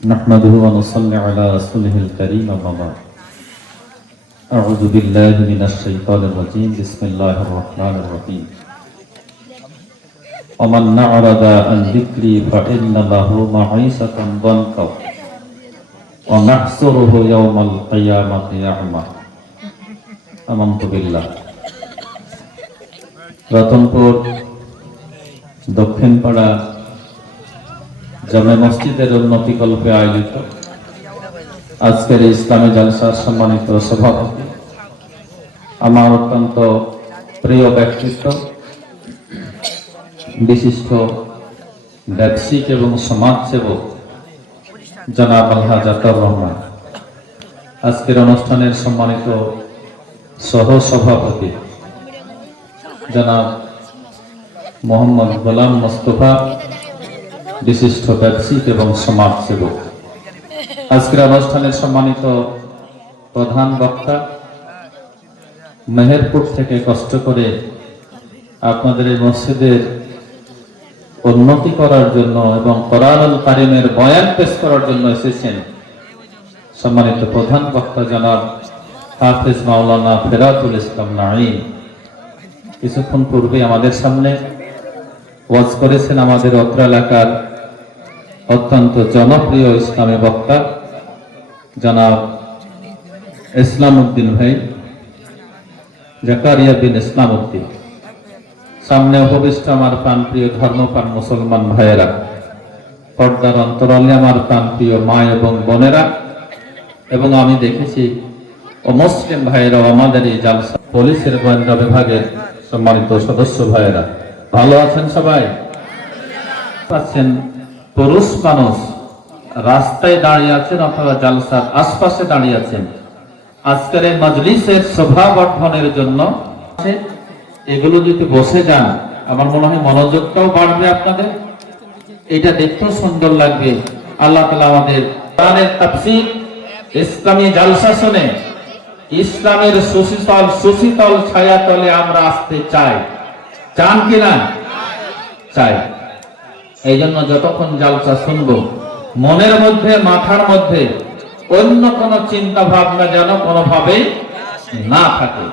نحمده ونصلي على رسوله الكريم أما بعد أعوذ بالله من الشيطان الرجيم بسم الله الرحمن الرحيم ومن أعرض عن ذكري فإن له معيشة ضنكا ونحشره يوم القيامة أعمى آمنت بالله রতনপুর দক্ষিণপাড়া জামে মসজিদের উন্নতিকল্পে আয়োজিত। আজকের ইসলামী জালসার সম্মানিত সভাপতি, আমার অত্যন্ত প্রিয় ব্যক্তিত্ব, বিশিষ্ট ব্যবসায়িক এবং সমাজসেবক জনাব আল্লাহ জাতর রহমান। আজকের অনুষ্ঠানের সম্মানিত সহ সভাপতি জনাব মোহাম্মদ গোলাম মোস্তফা বিশিষ্ট ব্যবসায়িক এবং সমাজসেবক আজকের অনুষ্ঠানের সম্মানিত প্রধান বক্তা মেহেরপুর থেকে কষ্ট করে আপনাদের এই মসজিদের উন্নতি করার জন্য এবং কোরআনুল কারিমের বয়ান পেশ করার জন্য এসেছেন সম্মানিত প্রধান বক্তা জনাব হাফিজ মাওলানা ফেরাতুল ইসলাম নাঈম। কিছুক্ষণ পূর্বে আমাদের সামনে ওয়াজ করেছেন আমাদের অত্র এলাকার অত্যন্ত জনপ্রিয় ইসলামী বক্তা, জনাব ইসলাম উদ্দিন ভাই, জাকারিয়া বিন ইসলাম উদ্দিন সামনে উপবিষ্ট আমার প্রাণপ্রিয় ধর্মপ্রাণ মুসলমান ভাইয়েরা, পর্দার অন্তরালে আমার প্রাণপ্রিয় মা এবং বোনেরা, এবং আমি দেখেছি ও মুসলিম ভাইয়েরাও আমাদের এই জালসা পুলিশের গোয়েন্দা বিভাগের সম্মানিত সদস্য ভাইয়েরা। ভালো আছেন সবাই? পাচ্ছেন পুরুষ মানুষ রাস্তায় দাঁড়িয়ে আছেন অথবা জালসার আশপাশে দাঁড়িয়ে আছেন। আজকের এই মজলিসের শোভা বর্ধনের জন্য এগুলো যদি বসে যান, আমার মনে হয় মনোযোগটাও বাড়বে আপনাদের। এটা দেখতেও সুন্দর লাগবে। আল্লাহ তালা আমাদের কোরআনের ইসলামী জালসা শুনে, ইসলামের সুশীতল সুশীতল ছায়াতলে আমরা আসতে চাই। চান কিনা চাই। এই জন্য যতক্ষণ জালসা শুনব, মনের মধ্যে, মাথার মধ্যে অন্য কোন চিন্তা ভাবনা যেন কোনোভাবে না থাকে।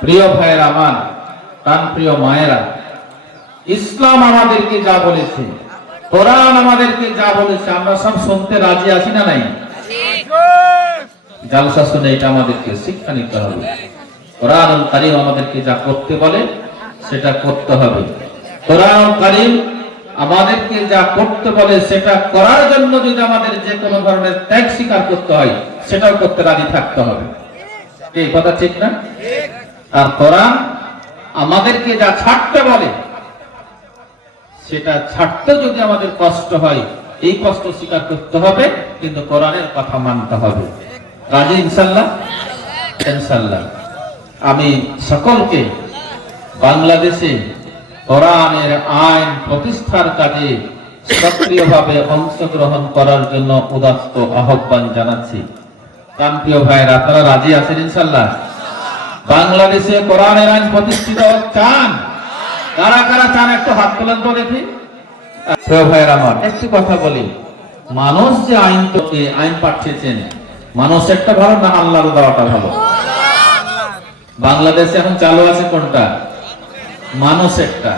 প্রিয় ভাইয়ের আমার, প্রাণ প্রিয় মায়েরা, ইসলাম আমাদেরকে যা বলেছে, কোরআন আমাদেরকে যা বলেছে, আমরা সব শুনতে রাজি আছি না নাই? জালসা শুনে এটা আমাদেরকে শিক্ষা নিতে হবে। কোরআন কারিম আমাদেরকে যা করতে বলে, সেটা করতে হবে। কোরআন কারিম আমাদেরকে যা করতে বলে সেটা করার জন্য যদি আমাদের যে কোনো ধরনের ত্যাগ স্বীকার করতে হয়, সেটাও করতে রাজি থাকতে হবে। এই কথা ঠিক না? আর কোরআন আমাদেরকে যা ছাড়তে বলে, সেটা ছাড়তে যদি আমাদের কষ্ট হয়, এই কষ্ট স্বীকার করতে হবে, কিন্তু কোরআনের কথা মানতে হবে। কাজে ইনশাল্লাহ ইনশাল্লাহ আমি সকলকে বাংলাদেশে কোরআনের আইন প্রতিষ্ঠার কাজে সক্রিয়ভাবে অংশগ্রহণ করার জন্য উদাত্ত আহ্বান জানাচ্ছি। প্রান্তীয় ভাইয়ের, আপনারা রাজি আছেন ইনশাল্লাহ বাংলাদেশে কোরআনের আইন প্রতিষ্ঠিত চান? কারা কারা চান? একটু হাত তোলেন তো দেখি। ভাইয়ের আমার, একটি কথা বলি। মানুষ যে আইন তোকে, আইন পাঠিয়েছেন, মানুষ একটা ভালো না আল্লাহর দেওয়াটা ভালো? বাংলাদেশে এখন চালু আছে কোনটা? মানুষ একটা।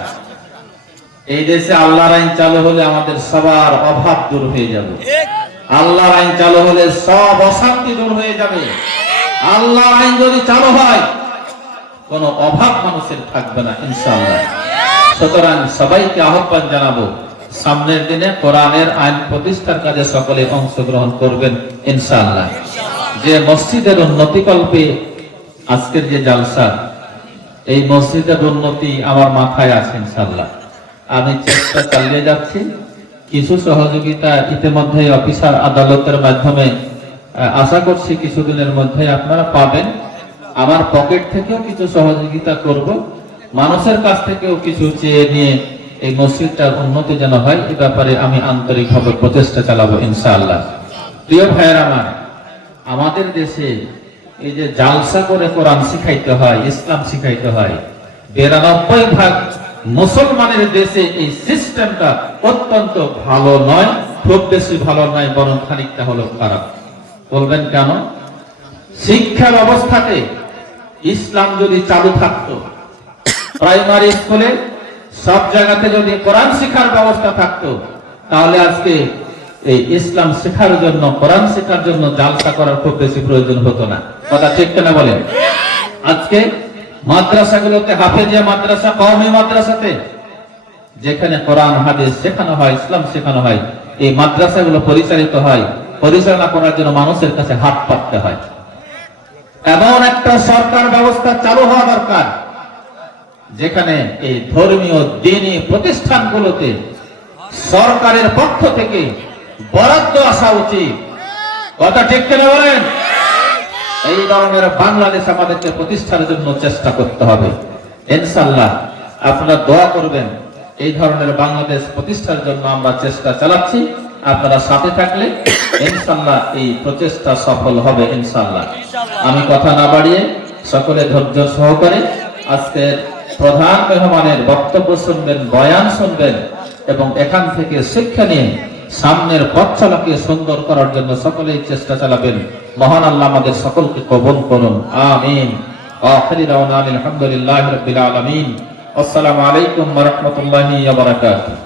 এই দেশে আল্লাহর আইন চালু হলে আমাদের সবার অভাব দূর হয়ে যাবে। আল্লাহর আইন চালু হলে সব অশান্তি দূর হয়ে যাবে। আল্লাহর আইন যদি চালু হয়, কোন অভাব মানুষের থাকবে না, ইনশাআল্লাহ। সুতরাং সবাইকে আহ্বান জানাব, সামনের দিনে কোরআনের আইন প্রতিষ্ঠার কাজে সকলে অংশগ্রহণ করবেন, ইনশাআল্লাহ। যে মসজিদের উন্নতি কল্পে আজকের যে জালসা এই মসজিদের উন্নতি আমার মাথায় আছে ইনশাল্লাহ আমি চেষ্টা চালিয়ে যাচ্ছি। কিছু সহযোগিতা ইতিমধ্যে অফিসার আদালতের মাধ্যমে আশা করছি কিছুদিনের মধ্যে আপনারা পাবেন। আমার পকেট থেকেও কিছু সহযোগিতা করব। মানুষের কাছ থেকেও কিছু চেয়ে নিয়ে এই মসজিদটার উন্নতি যেন হয়, এ ব্যাপারে আমি আন্তরিকভাবে প্রচেষ্টা চালাবো ইনশাআল্লাহ। প্রিয় ভাইয়ের আমার, আমাদের দেশে এই যে জালসা করে কোরআন শিখাইতে হয়, ইসলাম শিখাইতে হয়, বিরানব্বই ভাগ মুসলমানের দেশে এই সিস্টেমটা অত্যন্ত ভালো নয়, খুব বেশি ভালো নয়, বরং খানিকটা হলো খারাপ। বলবেন কেন? শিক্ষা ব্যবস্থাতে ইসলাম যদি চালু থাকতো, প্রাইমারি স্কুলে সব জায়গাতে যদি কোরআন শিক্ষার ব্যবস্থা থাকতো, তাহলে আজকে এই ইসলাম শেখার জন্য, কোরআন শেখার জন্য জালসা করার খুব বেশি প্রয়োজন হতো না। কথা ঠিক কেনা বলেন? আজকে মাদ্রাসাগুলোতে হাফেজিয়া মাদ্রাসা, কওমি মাদ্রাসাতে যেখানে কোরআন, হাদিস শেখানো হয়, ইসলাম শেখানো হয়, এই মাদ্রাসাগুলো পরিচালিত হয়, পরিচালনা করার জন্য মানুষের কাছে হাত পাততে হয়। এমন একটা সরকার ব্যবস্থা চালু হওয়া দরকার, যেখানে এই ধর্মীয়, দিনী প্রতিষ্ঠানগুলোতে সরকারের পক্ষ থেকে বরাদ্দ আসা উচিত। কথা ঠিক কেনা বলেন? এই ধরনের বাংলাদেশ আমাদেরকে প্রতিষ্ঠার জন্য চেষ্টা করতে হবে। ইনশাল্লাহ আপনারা দোয়া করবেন, এই ধরনের বাংলাদেশ প্রতিষ্ঠার জন্য আমরা চেষ্টা চালাচ্ছি। আপনারা সাথে থাকলে ইনশাল্লাহ এই প্রচেষ্টা সফল হবে ইনশাল্লাহ আমি কথা না বাড়িয়ে সকলে ধৈর্য সহকারে আজকের প্রধান মেহমানের বক্তব্য শুনবেন, বয়ান শুনবেন এবং এখান থেকে শিক্ষা নিয়ে সামনের পথ চলাকে সুন্দর করার জন্য সকলেই চেষ্টা চালাবেন। মহান আল্লাহ আমাদের সকলকে কবল করুন। আমিন। আখিরি রাওনা আলহামদুলিল্লাহি রাব্বিল আলামিন। আসসালামু আলাইকুম ওয়া রাহমাতুল্লাহি ওয়া বারাকাতুহু।